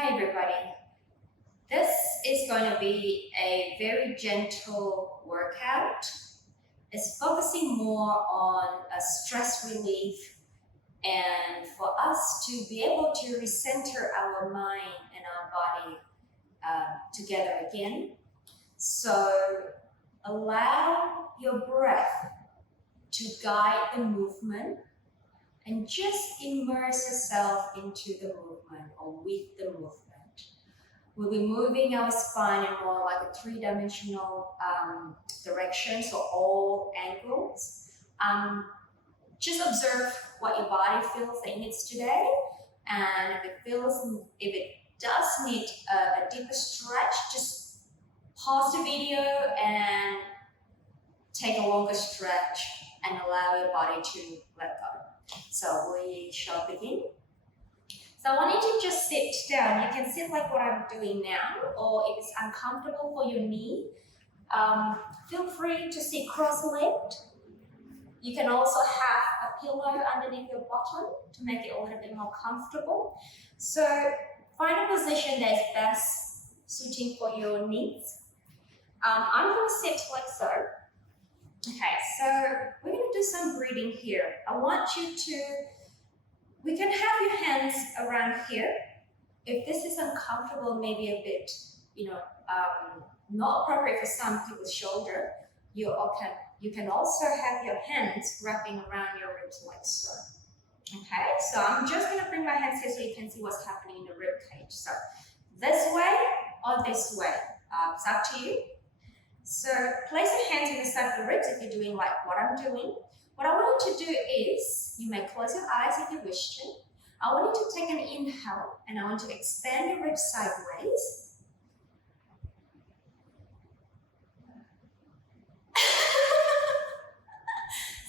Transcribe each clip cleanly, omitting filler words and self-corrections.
Hi everybody. This is going to be a very gentle workout. It's focusing more on a stress relief and for us to be able to recenter our mind and our body together again. So allow your breath to guide the movement and just immerse yourself into the movement or with the movement. We'll be moving our spine in more like a three-dimensional direction, so all angles. Just observe what your body feels that it needs today, and if it does need a deeper stretch, just pause the video and take a longer stretch and allow your body to let go. So we shall begin. So I want you to just sit down. You can sit like what I'm doing now, or if it's uncomfortable for your knee, feel free to sit cross-legged. You can also have a pillow underneath your bottom to make it a little bit more comfortable. So find a position that is best suiting for your needs. I'm going to sit like so. Okay, so we're going to do some breathing here. I want you to, we can have your hands around here. If this is uncomfortable, maybe a bit, not appropriate for some people's shoulder, you can also have your hands wrapping around your ribs like so. Okay, so I'm just going to bring my hands here so you can see what's happening in the rib cage. So this way or this way, it's up to you. So place your hands on the side of the ribs if you're doing like what I'm doing. What I want you to do is, you may close your eyes if you wish to. I want you to take an inhale and I want to expand your ribs sideways.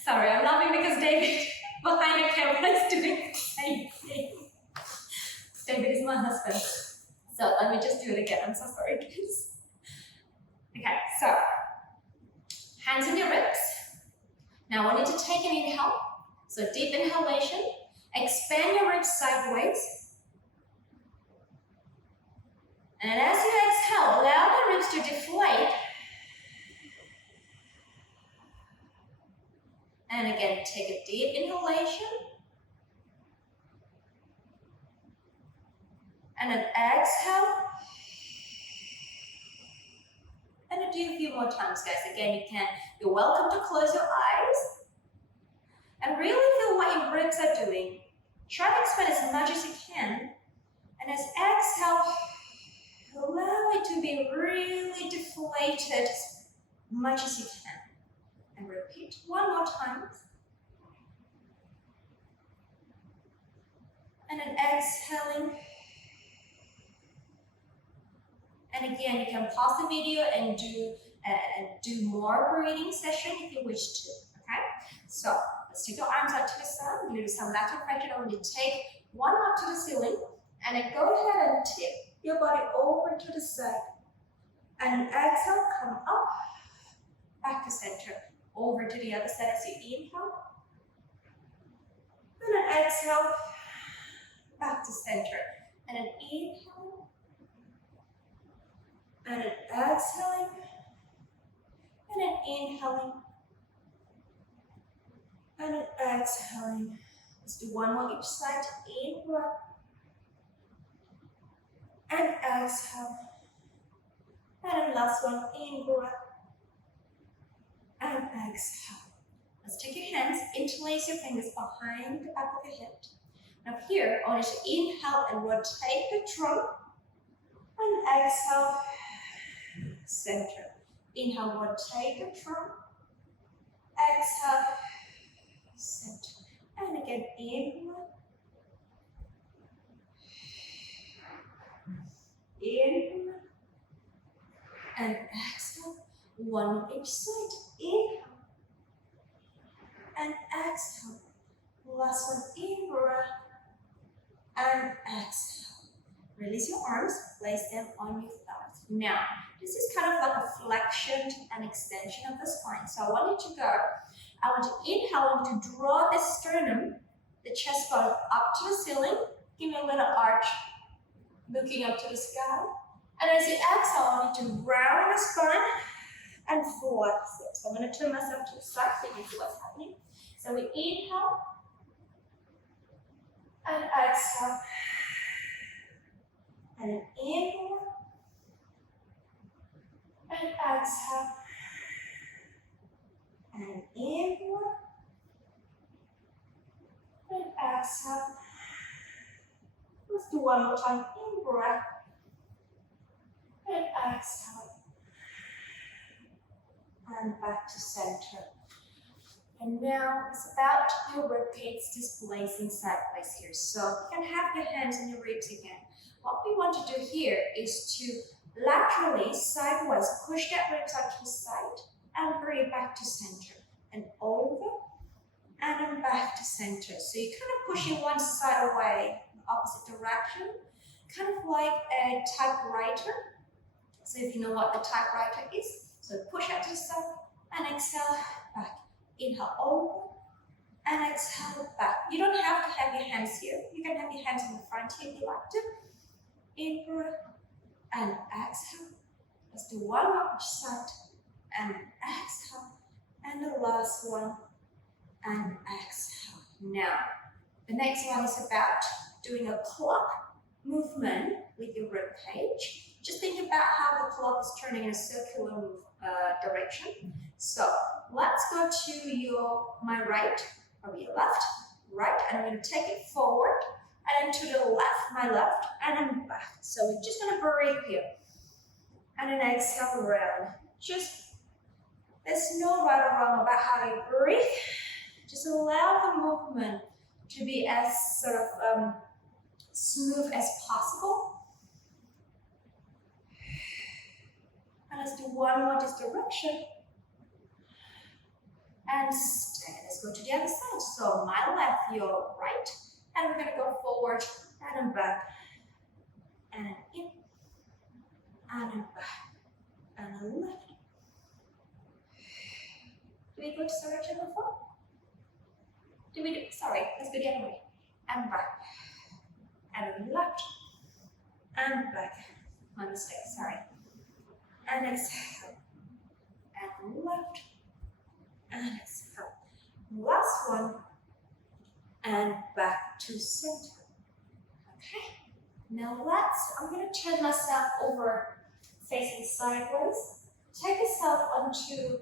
Sorry, I'm laughing because David behind the camera is doing the same thing. David is my husband. So let me just do it again. I'm so sorry, guys. Okay, so hands in your ribs. Now I want you to take an inhale. So deep inhalation. Expand your ribs sideways. And as you exhale, allow the ribs to deflate. And again, take a deep inhalation. And an exhale. And do a few more times, guys. Again, you're welcome to close your eyes. And really feel what your ribs are doing. Try to expand as much as you can. And as exhale, allow it to be really deflated as much as you can. And repeat one more time. And then exhaling. And again, you can pause the video and do more breathing session if you wish to, okay? So let's take your arms out to the side. We're gonna do some lateral flexion. I'm gonna take one arm to the ceiling and then go ahead and tip your body over to the side. And exhale, come up, back to center, over to the other side as you inhale. And then exhale, back to center. And then inhale. And then exhaling, and then inhaling, and then exhaling. Let's do one more each side. In breath, and exhale. And then last one, in breath, and exhale. Let's take your hands, interlace your fingers behind the back of your head. Now here, I want you to inhale and rotate the trunk, and exhale. Center. Inhale, rotate the trunk. Exhale, center. And again, inhale. Inhale. And exhale. One on each side. Inhale. And exhale. Last one, in breath. And exhale. Release your arms, place them on your thighs. Now, this is kind of like a flexion and extension of the spine. So I want you to go, I want to inhale, I want to draw the sternum, the chest bone up to the ceiling. Give me a little arch. looking up to the sky. And as you exhale, I need to round the spine and forward step. So I'm going to turn myself to the side so you can see what's happening. So we inhale and exhale. And then inhale and exhale. And inhale and exhale. Let's do one more time. In breath and exhale. And back to center. And now it's about your rib cage displacing sideways here. So you can have your hands on your ribs again. What we want to do here is to laterally, sideways, push that ribs out to the side and bring it back to center. And over and then back to center. So you're kind of pushing one side away, opposite direction, kind of like a typewriter. So if you know what the typewriter is, so push out to the side and exhale back. Inhale over and exhale back. You don't have to have your hands here. You can have your hands in the front here if you like to. In breath and exhale. Let's do one more each side and exhale. And the last one and exhale. Now, the next one is about doing a clock movement with your rib cage. Just think about how the clock is turning in a circular direction. So let's go to my right or your left, right, and I'm going to take it forward, and then to the left, my left, and then back. So we're just going to breathe here, and then exhale around. There's no right or wrong about how you breathe. Just allow the movement to be as sort of smooth as possible. And let's do one more this direction. And stay. Let's go to the other side. So my left, your right. And we're going to go forward and then back. And then in. And then back. And then left. Do we go to the direction before? Sorry, let's go the other way. And back. And then left. And back. My mistake, sorry. And exhale. And left. And exhale. Last one. And back to center. Okay. Now I'm going to turn myself over facing sideways. Take yourself onto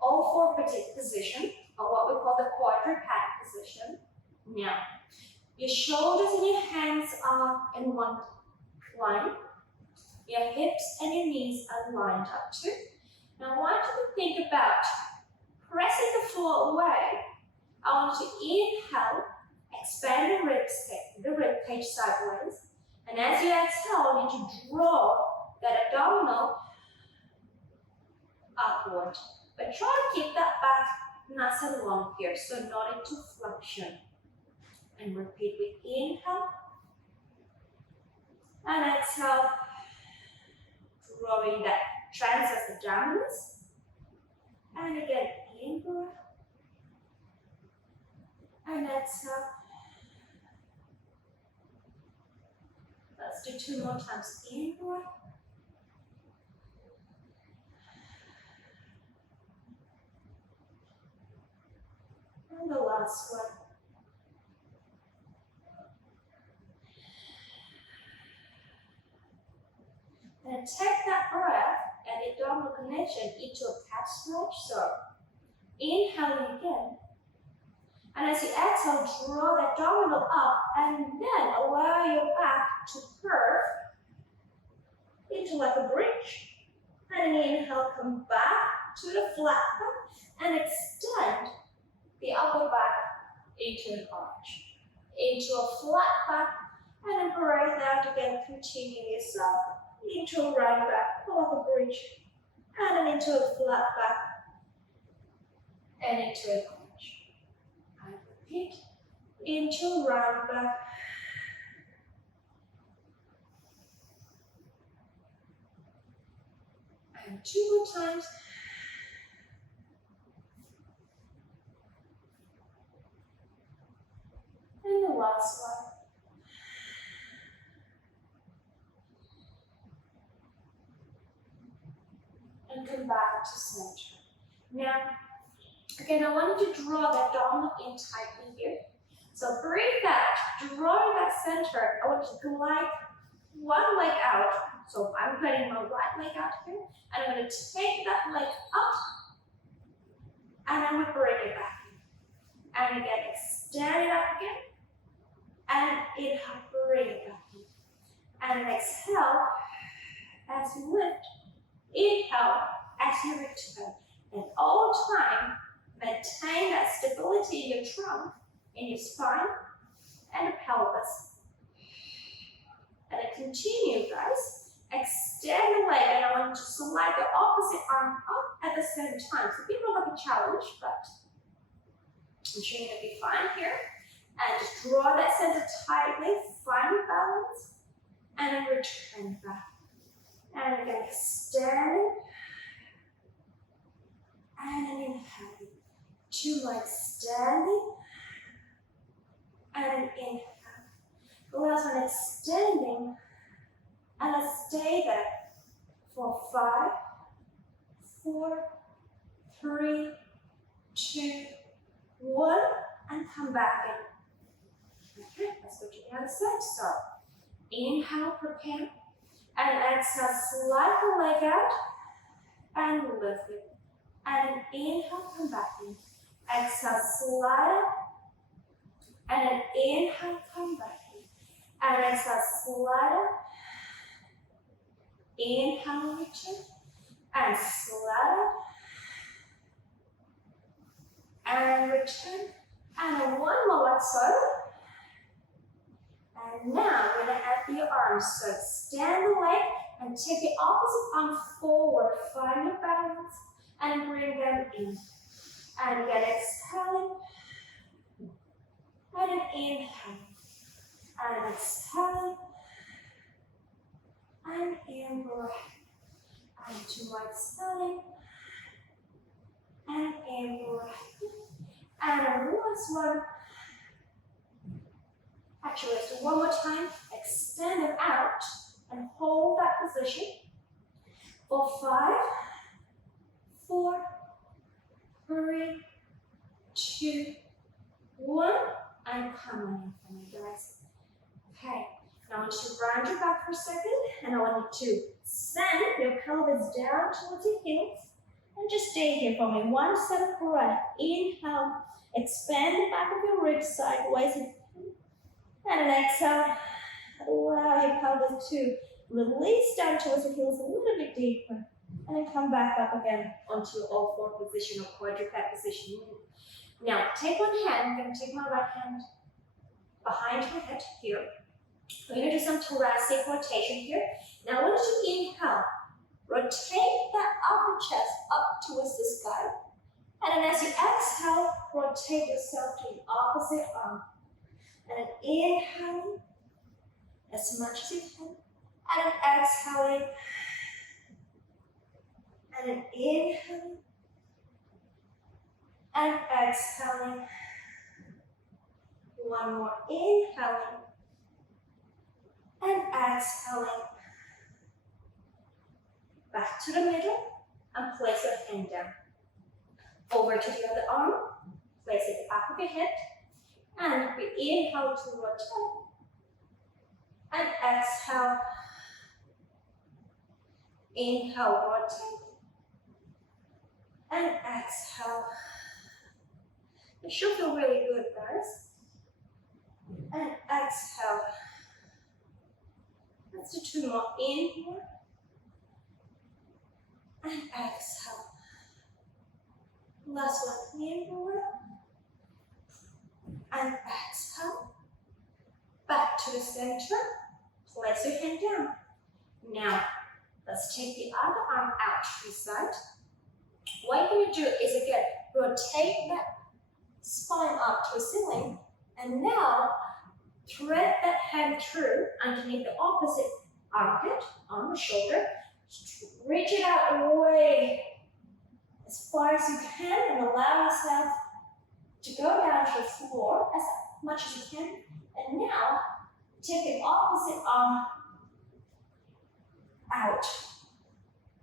all four position, or what we call the quadruped position. Now, your shoulders and your hands are in one line. Your hips and your knees are lined up too. Now I want you to think about pressing the floor away. I want you to inhale, expand the rib cage sideways. And as you exhale, I need to draw that abdominal upward. But try to keep that back nice and long here, so not into flexion. And repeat with inhale and exhale, drawing that transverse abdominis. And again, in breath and exhale. Let's do 2 more times. In breath and the last one. And take that breath and the abdominal connection into a calf stretch. So inhaling again. And as you exhale, draw the abdominal up and then allow your back to curve into like a bridge. And then inhale, come back to the flat back and extend the upper back into an arch. Into a flat back and then breathe out again, continue yourself. Into a round back, like a bridge, and then into a flat back, and into a crunch. And repeat, into a round back, and 2 more times. And the last one. to center. Now, again, I want you to draw the abdominal in tightly here. So breathe out, draw that center. I want you to glide one leg out. So I'm putting my right leg out here, and I'm going to take that leg up, and I'm going to bring it back. And again, extend it up again, and inhale, bring it back in. And exhale as you lift. Inhale as you return. And all the time, maintain that stability in your trunk, in your spine, and the pelvis. And then continue, guys. Extend the leg, and I want you to slide the opposite arm up at the same time. It's a bit more like a challenge, but I'm sure you're going to be fine here. And just draw that center tightly, find your balance, and then return back. And again, extend, and then inhale. Two legs standing, and then inhale. The last one, extending, and let's stay there for 5, 4, 3, 2, 1, and come back in. Okay, let's go to the other side. So, inhale, prepare, and exhale, slide the leg out, and lift it. And inhale, come back in. Exhale, slide it, and then inhale, come back in. And exhale, slide it. Inhale, return, and slide it, and return, and one more like so. And now we're going to add the arms. So extend the leg and take the opposite arm forward. Find your balance and bring them in. And again, exhaling, and then inhale, and exhaling, and in breath, and two more exhaling, and in breath, and last one. Actually, let's do one more time. Extend them out and hold that position for 5, 4, 3, 2, 1, and come on in for me, guys. Okay. Now I want you to round your back for a second, and I want you to send your pelvis down towards your heels, and just stay here for me. 1 set of breath. Inhale, expand the back of your ribs sideways, and then exhale. Allow your pelvis to release down towards your heels a little bit deeper, and then come back up again onto your all-four position or quadruped position. Now, take one hand. I'm going to take my right hand behind my head here. We're going to do some thoracic rotation here. Now, I want you to inhale. Rotate that upper chest up towards the sky. And then as you exhale, rotate yourself to the opposite arm. And then inhaling as much as you can. And then exhaling. And then inhaling. And exhaling. One more, inhaling. And exhaling. Back to the middle and place your hand down. Over to the other arm, place it at the back of your head. And we inhale to rotate. And exhale. Inhale, rotate. And exhale. It should feel really good, guys. And exhale. Let's do 2 more. Inhale. And exhale. Last one. Inhale. And exhale. Back to the center. Place your hand down. Now, let's take the other arm out to the side. What you're going to do is, again, rotate that spine up to the ceiling. And now, thread that hand through underneath the opposite armpit, on the shoulder. Reach it out away as far as you can and allow yourself to go down to the floor as much as you can. And now, take the opposite arm out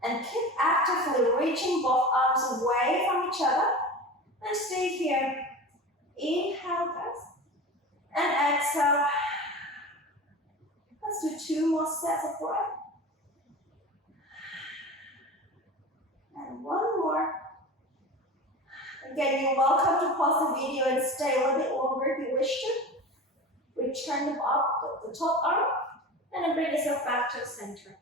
And keep actively reaching both arms away from each other. And stay here. Inhale, guys. And exhale. Let's do 2 more sets of breath. And 1 more. Again, you're welcome to pause the video and stay a little bit longer if you wish to. Return them up the top arm. And then bring yourself back to the center.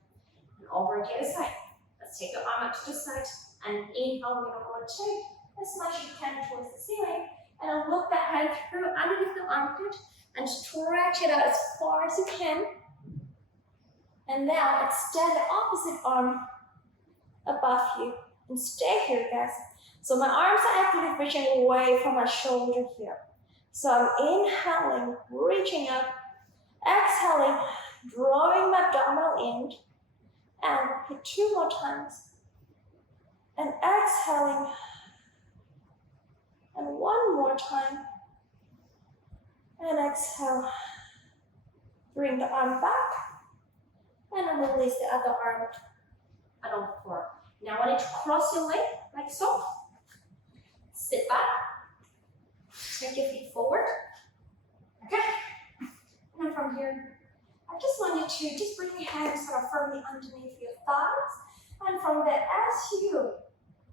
And over to the other side. Let's take the arm up to the side. And inhale, we're going to rotate as much as you can towards the ceiling. And then look that hand through underneath the armpit. And stretch it out as far as you can. And now extend the opposite arm above you. And stay here, guys. So my arms are actively reaching away from my shoulder here. So I'm inhaling, reaching up. Exhaling, drawing my abdominal in. And hit 2 more times. And exhaling. And 1 more time. And exhale. Bring the arm back. And then release the other arm and on the floor. Now I want you to cross your leg like so. Sit back. Take your feet forward. Okay. And then from here, I just want you to just bring your hands sort of firmly underneath your thighs. And from there, as you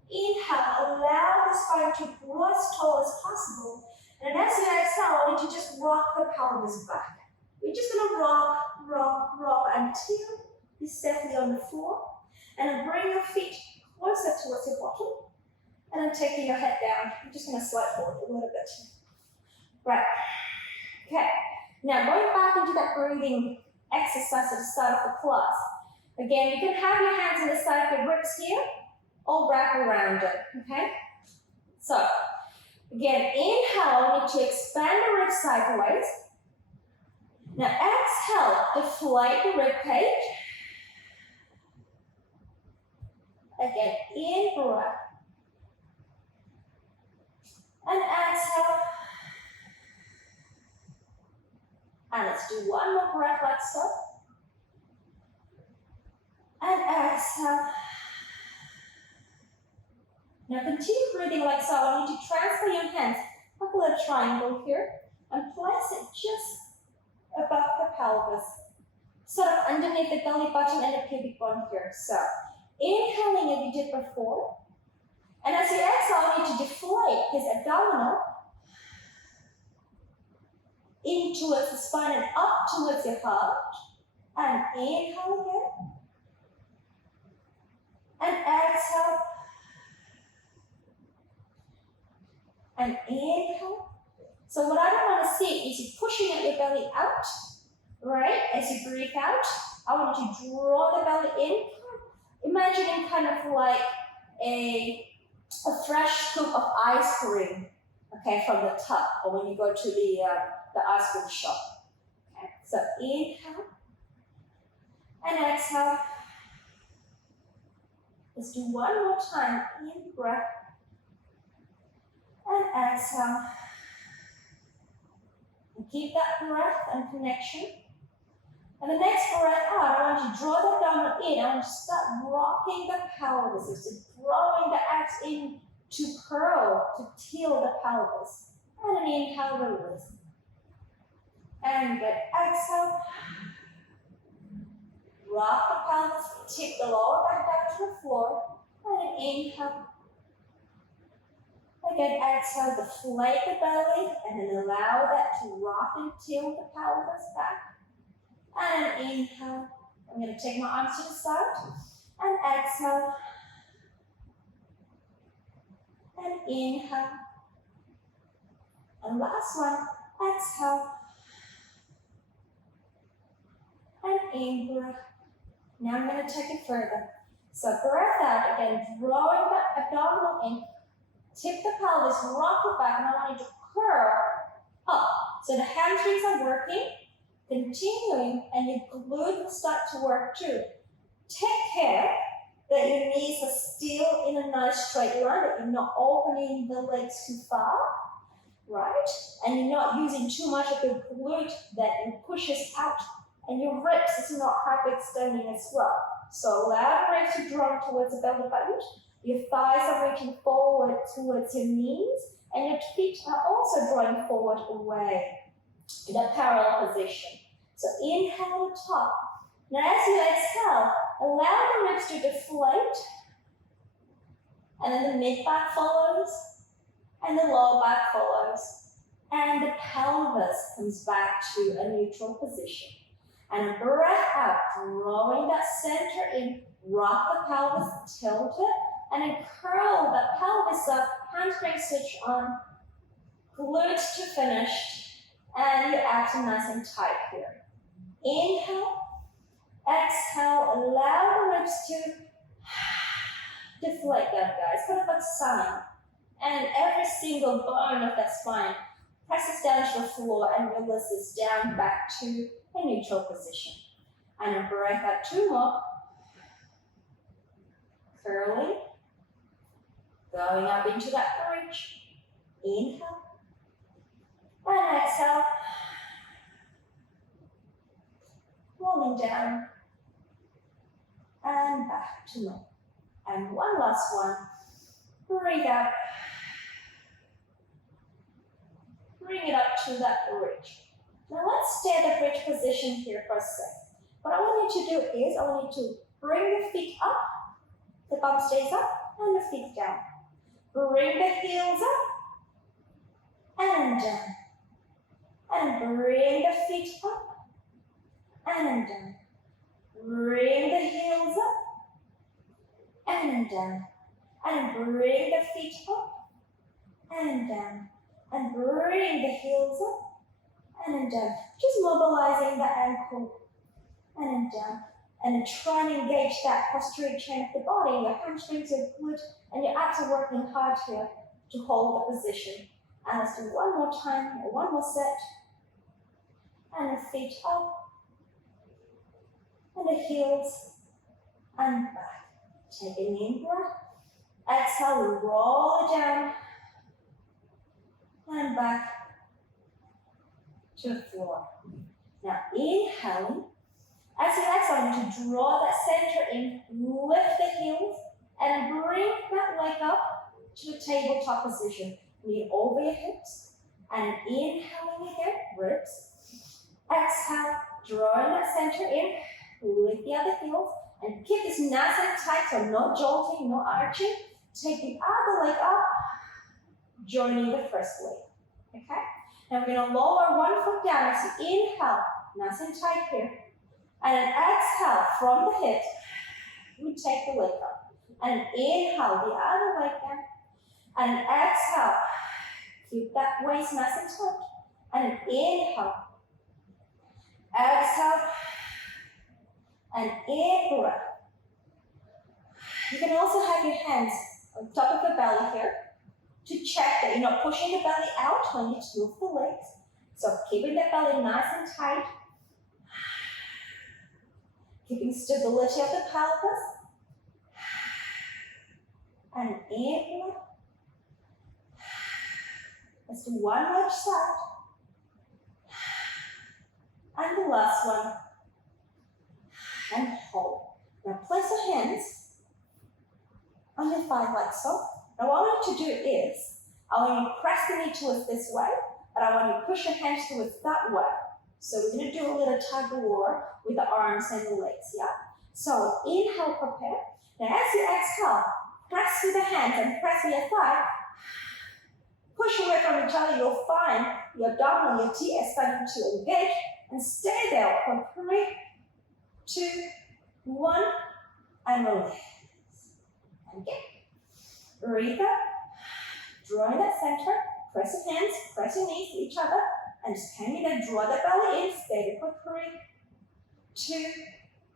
inhale, allow the spine to grow as tall as possible. And as you exhale, I want you to just rock the pelvis back. We're just going to rock, rock, rock until you're safely on the floor. And then bring your feet closer towards your bottom. And then taking your head down, you're just going to slide forward a little bit. Right. Okay. Now going back into that breathing exercise at the start of the class. Again, you can have your hands on the side of your ribs here, or wrap around it. Okay? So, again, inhale, I need to expand the ribs sideways. Now exhale, deflate the rib cage. Again, in breath. And exhale. And let's do 1 more breath like so. And exhale. Now continue breathing like so. I want you to transfer your hands like a little triangle here and place it just above the pelvis, sort of underneath the belly button and the pubic bone here. So, inhaling as you did before, and as you exhale, I need to deflate his abdominal in towards the spine and up towards your heart. And inhale again, and exhale, and inhale. So what I don't want to see is you pushing at your belly out, right? As you breathe out, I want you to draw the belly in. Imagining kind of like a fresh scoop of ice cream, okay, from the tub, or when you go to the ice cream shop. Okay, so inhale and exhale. Let's do 1 more time. In breath and exhale. And keep that breath and connection. And the next breath out, I want you to draw the abdomen in. I want you to start rocking the pelvis. So drawing the abs in to curl, to tilt the pelvis. And then inhale, release. And good. Exhale. Rock the pelvis, tip the lower back down to the floor. And then inhale. Again, exhale, deflate the belly. And then allow that to rock and tilt the pelvis back. And inhale. I'm going to take my arms to the side. And exhale. And inhale. And last one. Exhale. And in breath. Now I'm going to take it further. So breath out again, drawing the abdominal in. Tip the pelvis, rock it back, and I want you to curl up. So the hamstrings are working. Continuing, and your glute will start to work too. Take care that your knees are still in a nice straight line, that you're not opening the legs too far, right? And you're not using too much of your glute that it pushes out, and your ribs is not hyperextending as well. So allow the ribs to draw towards the belly button. Your thighs are reaching forward towards your knees, and your feet are also drawing forward away in a parallel position. So inhale top. Now as you exhale, allow the ribs to deflate, and then the mid back follows, and the lower back follows, and the pelvis comes back to a neutral position. And a breath out, drawing that center in, rock the pelvis, tilt it, and then curl the pelvis up, hamstring switch on, glutes to finished, and you're acting nice and tight here. Inhale, exhale, allow the ribs to deflate down, guys, kind of a sign. And every single bone of that spine presses down to the floor and releases down back to a neutral position. And a breath out, 2 more. Curling. Going up into that bridge. Inhale. And exhale. Rolling down. And back to normal. And one last one. Breathe out. Bring it up to that bridge. Now let's stay at the bridge position here for a second. What I want you to do is, I want you to bring the feet up, the bum stays up, and the feet down. Bring the heels up, and down. And bring the feet up, and down. Bring the heels up, and down. And bring the feet up, and down. And bring the heels up, and down. Just mobilizing the ankle, and down. And try and engage that posterior chain of the body. Your hamstrings are good, and your abs are working hard here to hold the position. And let's do one more time, or one more set. And the feet up, and the heels, and back. Take an in breath. Exhale, roll it down. And back to the floor. Now inhaling. As you exhale, to draw that center in, lift the heels, and bring that leg up to the tabletop position. Knee over your hips, and inhaling again, ribs. Exhale, drawing that center in, lift the other heels, and keep this nice and tight, so no jolting, no arching. Take the other leg up, joining the first leg, okay? Now we're gonna lower one foot down as you inhale, nice and tight here. And then exhale from the hip, we take the leg up. And inhale, the other leg down. And exhale, keep that waist nice and tight. And inhale, exhale, and in breath. You can also have your hands on top of the belly here to check that you're not pushing the belly out when you move the legs. So keeping the belly nice and tight. Keeping stability of the pelvis. And in breath. Let's do one on each side. And the last one. And hold. Now place your hands on your thigh like so. Now what I want you to do is, I want you to press the knee towards this way, but I want you to push your hands towards that way. So we're going to do a little tug of war with the arms and the legs, yeah? So inhale, prepare. Now as you exhale, press with the hands and press with your thigh. Push away from each other, you'll find your abdominal, your TS starting to engage, and stay there for 3, 2, 1, and release. Again. Breathe up, drawing that center, press your hands, press your knees to each other, and just hang it and draw the belly in, stay there for 3, 2,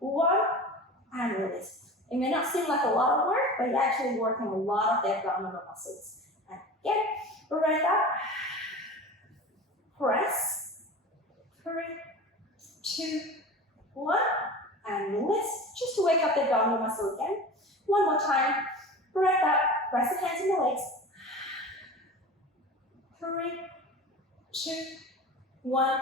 1, and release. It may not seem like a lot of work, but you're actually working a lot of the abdominal muscles. And again, breath up, press, 3, 2, 1, and release, just to wake up the abdominal muscle again. One more time, breath up, press the hands in the legs. 3, 2, 1,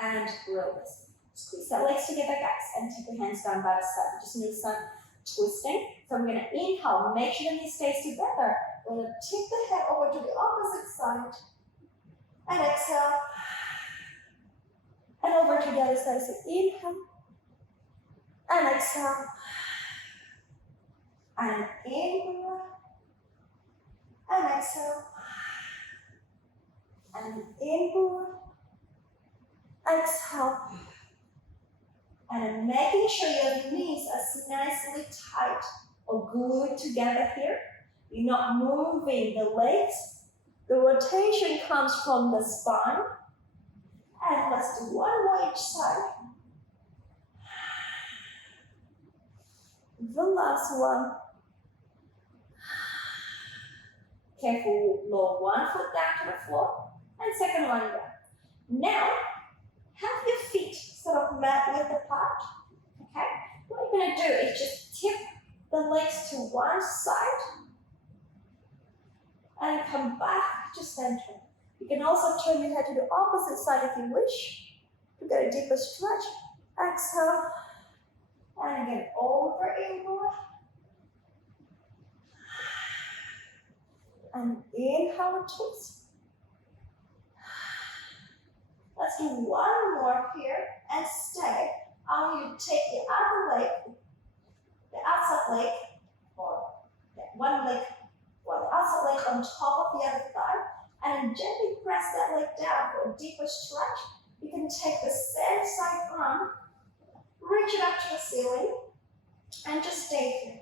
and release. Squeeze that legs together, guys, and take your hands down by the side. You just need some twisting. So I'm gonna inhale, make sure the knee stays together. We're gonna tip the head over to the opposite side. And exhale. And over to the other side. So inhale. And exhale. And in. And exhale. And in. Exhale. And making sure your knees are nicely tight or glued together here. You're not moving the legs. The rotation comes from the spine. And let's do one more each side. The last one. Careful, lower one foot down to the floor. And second one down. Now, have your feet sort of mat width apart. Okay? What you're going to do is just tip the legs to one side and come back to center. You can also turn your head to the opposite side if you wish to get a deeper stretch. Exhale. And again, over inward. And inhale, twist. Let's do one more here and stay. I want you to take the other leg, the outside leg, or one leg, well, the outside leg on top of the other thigh, and gently press that leg down for a deeper stretch. You can take the same side arm, reach it up to the ceiling, and just stay here.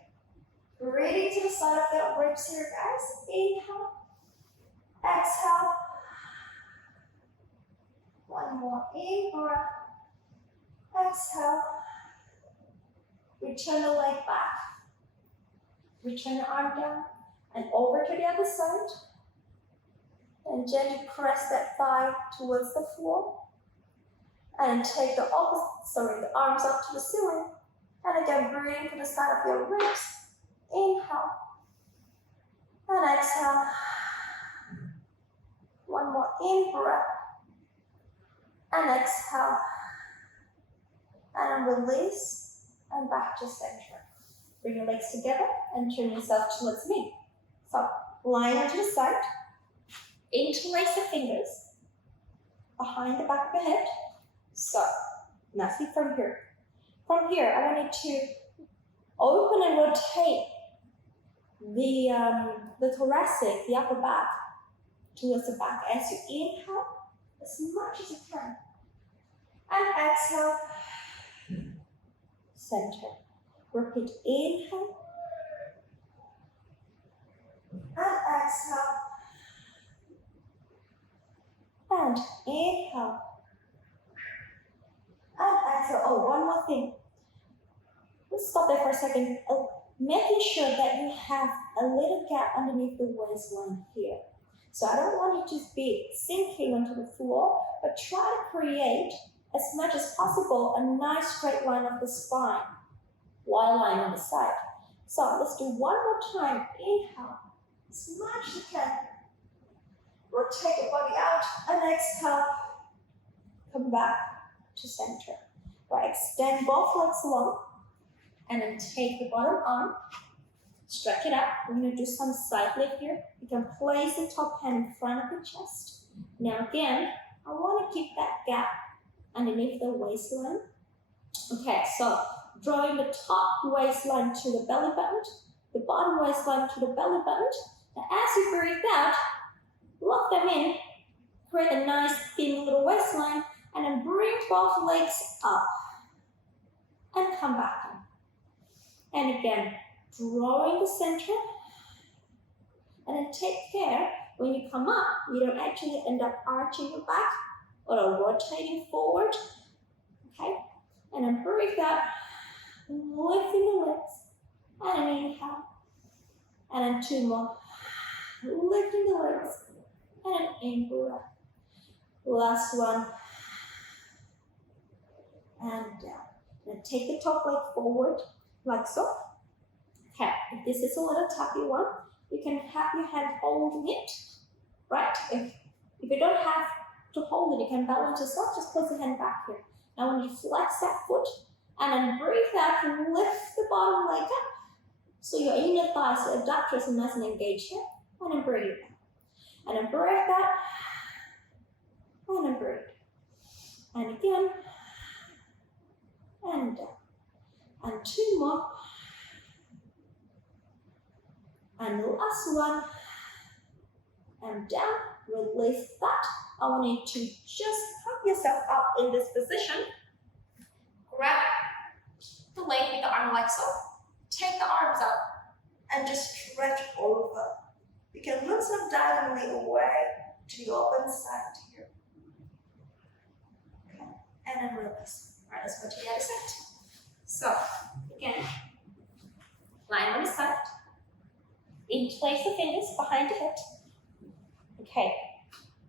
Breathing to the side of the ribs here, guys. Inhale, exhale. One more in breath. Exhale. Return the leg back. Return the arm down and over to the other side. And gently press that thigh towards the floor. And take the the arms up to the ceiling. And again, breathing to the side of your ribs. Inhale. And exhale. One more in breath. And exhale. And release. And back to center. Bring your legs together and turn yourself towards me. So, line onto the side. Interlace the fingers behind the back of the head. So, nicely from here. From here, I want you to open and rotate the thoracic, the upper back, towards the back as you inhale as much as you can. And exhale, center. Repeat, inhale, and exhale, and inhale, and exhale. Oh, one more thing. Let's stop there for a second. Making sure that you have a little gap underneath the waistline here. So I don't want you to be sinking onto the floor, but try to create as much as possible a nice straight line of the spine while lying on the side. So let's do one more time. Inhale, as much as you can. Rotate your body out and exhale. Come back to center. Right, extend both legs long and then take the bottom arm, stretch it out. We're going to do some side lift here. You can place the top hand in front of the chest. Now again, I want to keep that gap underneath the waistline. Okay, so drawing the top waistline to the belly button, the bottom waistline to the belly button. Now as you breathe out, lock them in, create a nice thin little waistline, and then bring both legs up and come back in. And again, drawing the center, and then take care when you come up, you don't actually end up arching your back or rotating forward. Okay, and then breathe out, lifting the legs, and then inhale, and then two more, lifting the legs, and then in breath. Last one, and down. Then take the top leg forward, like so. Okay, if this is a little tappy one, you can have your hand holding it, right? If you don't have to hold it, you can balance yourself, just put your hand back here. I want you to flex that foot and then breathe out and lift the bottom leg up. So your inner thighs, the abductors are nice and engaged here. And then breathe out. And then breathe out. And then breathe. And again. And down. And two more. And the last one. And down. Release that. I want you to just prop yourself up in this position. Grab the leg with the arm like so. Take the arms up and just stretch over. You can look some diagonally away to the open side here. Okay. And then release. All right, let's go to the other side. So, again, line on the side. Interlace the fingers behind the head. Okay.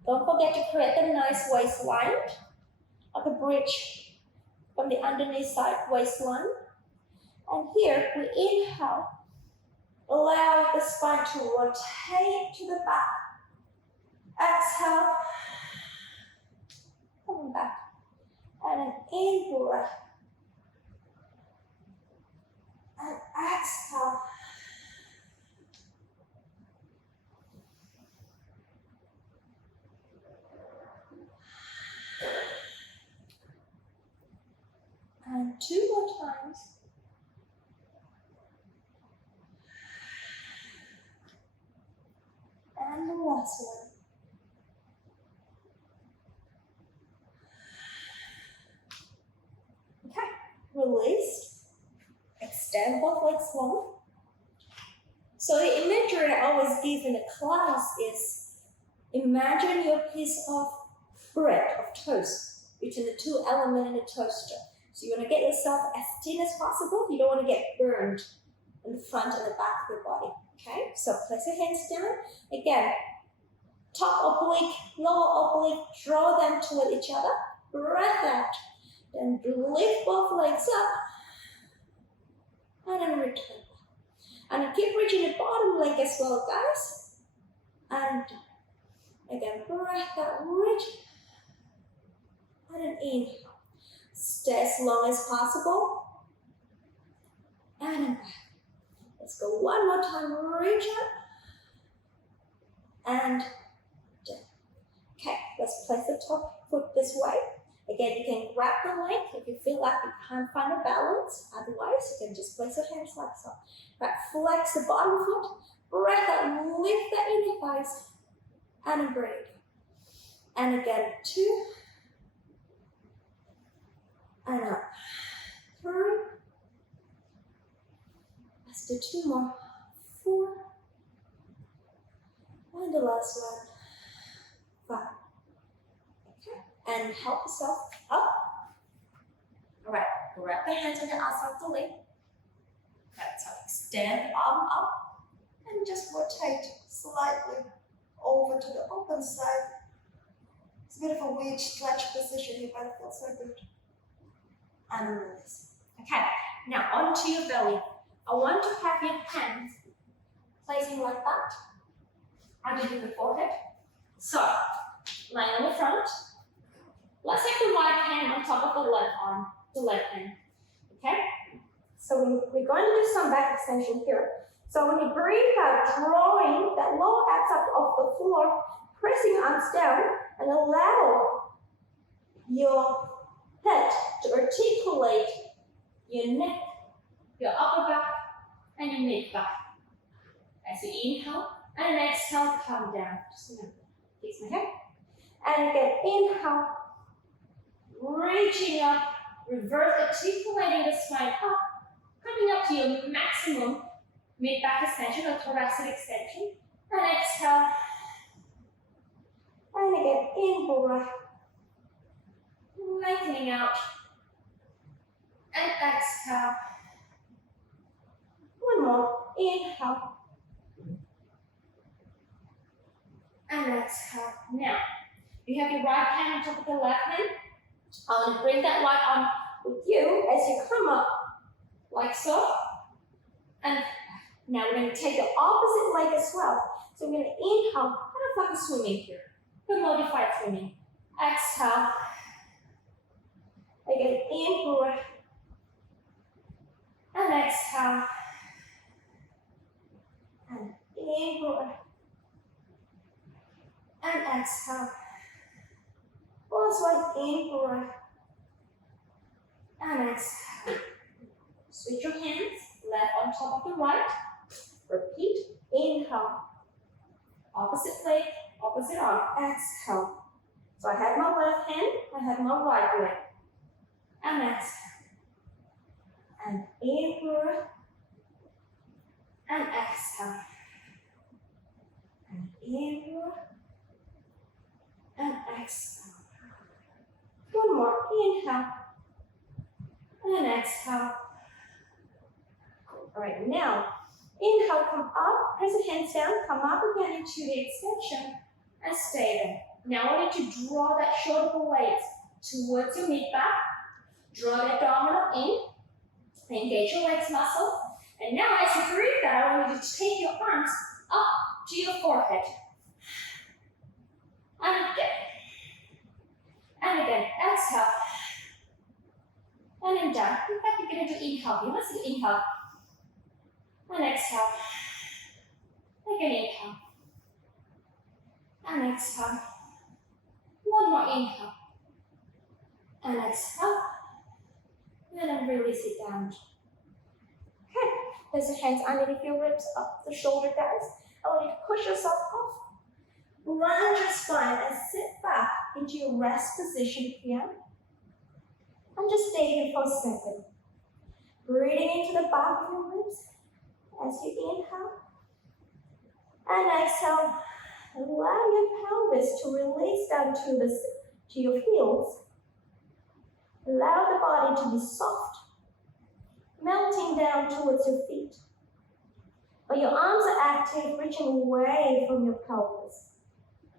Don't forget to create a nice waistline, like a bridge from the underneath side waistline. And here we inhale, allow the spine to rotate to the back. Exhale, come back. And an in breath. And exhale. And two more times. And the last one. Okay, release. Extend both legs long. So the imagery I always give in the class is imagine your piece of bread, of toast, between the two elements in the toaster. So you want to get yourself as thin as possible. You don't want to get burned in the front and the back of your body. Okay, so place your hands down. Again, top oblique, lower oblique, draw them toward each other. Breath out. Then lift both legs up. And then return. And keep reaching the bottom leg as well, guys. And again, breath out, reach. And then inhale. Stay as long as possible. And then back. Let's go one more time. Reach up. And down. Okay, let's place the top foot this way. Again, you can grab the leg if you feel like you can't find a balance. Otherwise, you can just place your hands like so. Right, flex the bottom foot. Breath out. Lift the inner thighs. And then breathe. And again, 2. And up. 3. Let's do 2 more. 4. And the last one. 5. Okay. And help yourself up. Alright, grab the hands on the outside of the leg. That's how extend the arm up. And just rotate slightly over to the open side. It's a bit of a weird stretch position here, but it feels so good. And release. Okay, now onto your belly. I want to have your hands placing like that underneath the forehead. So, lying on the front. Let's take the right hand on top of the left arm, the left hand. Okay? So we're going to do some back extension here. So when you breathe out, drawing that lower abs up off the floor, pressing arms down, and allow your head to articulate your neck, your upper back, and your mid back. As you inhale, and then exhale, come down. Just a minute. Please, my head. And again, inhale, reaching up, reverse articulating the spine up, coming up to your maximum mid-back extension or thoracic extension. And exhale. And again, in breath. Lengthening out. And exhale. One more. Inhale. And exhale. Now, you have your right hand on top of the left hand. I want to bring that right arm with you as you come up, like so. And now we're going to take the opposite leg as well. So we're going to inhale, kind of like a swimming here. The modified swimming. Exhale. Again, exhale. And in breath. And exhale. Last one, in breath. And exhale. Switch your hands, left on top of the right. Repeat, inhale. Opposite leg, opposite arm, exhale. So I have my left hand, I have my right leg. And exhale. And in breath. And exhale. And in breath. And exhale. One more, inhale. And exhale. All right, now, inhale, come up, press the hands down, come up again into the extension, and stay there. Now I want you to draw that shoulder blades towards your mid-back, draw the abdominal in, engage your legs muscle, and now as you breathe that, I want you to take your arms up to your forehead. And again. And again, exhale. And then down. In fact, you're going to do inhale here. Let's do inhale. And exhale. Again, inhale. And exhale. One more inhale. And exhale. And then release it down. Okay. Place your hands underneath your ribs, up the shoulder guys. I want you to push yourself off. Round your spine and sit back into your rest position here. And just stay here for a second. Breathing into the back of your ribs as you inhale. And exhale. Allow your pelvis to release down to your heels. Allow the body to be soft, melting down towards your feet. But your arms are active, reaching away from your pelvis.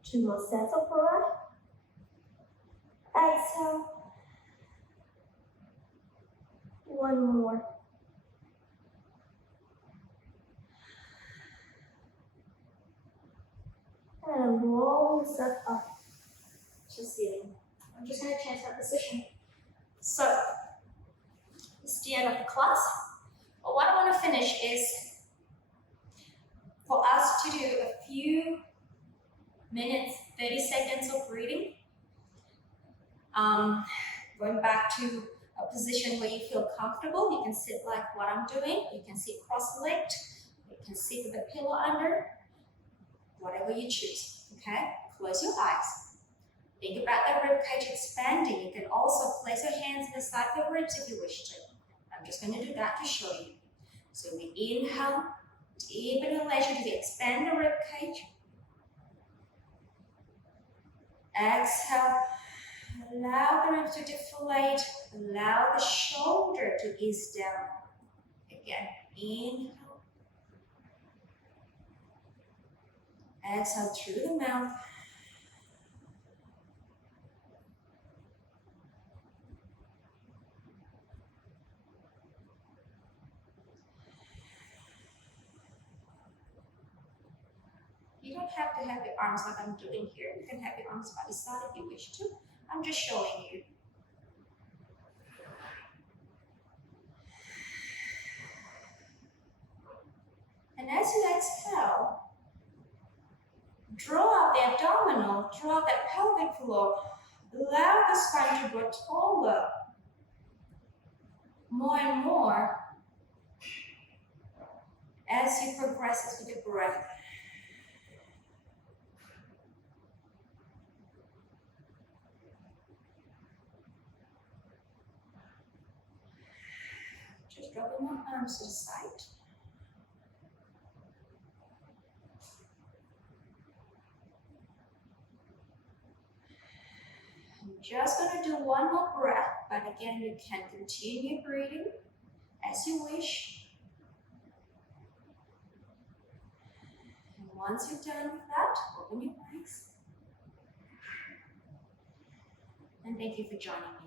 2 more sets of breath. Exhale. 1 more. And roll yourself up to sitting. I'm just going to change that position. So, it's the end of the class. But what I want to finish is for us to do a few minutes, 30 seconds of breathing. Going back to a position where you feel comfortable. You can sit like what I'm doing. You can sit cross-legged. You can sit with a pillow under. Whatever you choose, okay? Close your eyes. Think about the rib cage expanding. You can also place your hands beside your ribs if you wish to. I'm just going to do that to show you. So we inhale, deep inhalation to expand the rib cage. Exhale, allow the ribs to deflate. Allow the shoulder to ease down. Again, inhale. Exhale through the mouth. You don't have to have your arms like I'm doing here. You can have your arms by the side if you wish to. I'm just showing you. And as you exhale, draw out the abdominal, draw out that pelvic floor. Allow the spine to grow taller. More and more as you progress with your breath. Just dropping my arms to the side. Just going to do 1 more breath, but again, you can continue breathing as you wish. And once you're done with that, open your eyes. And thank you for joining me.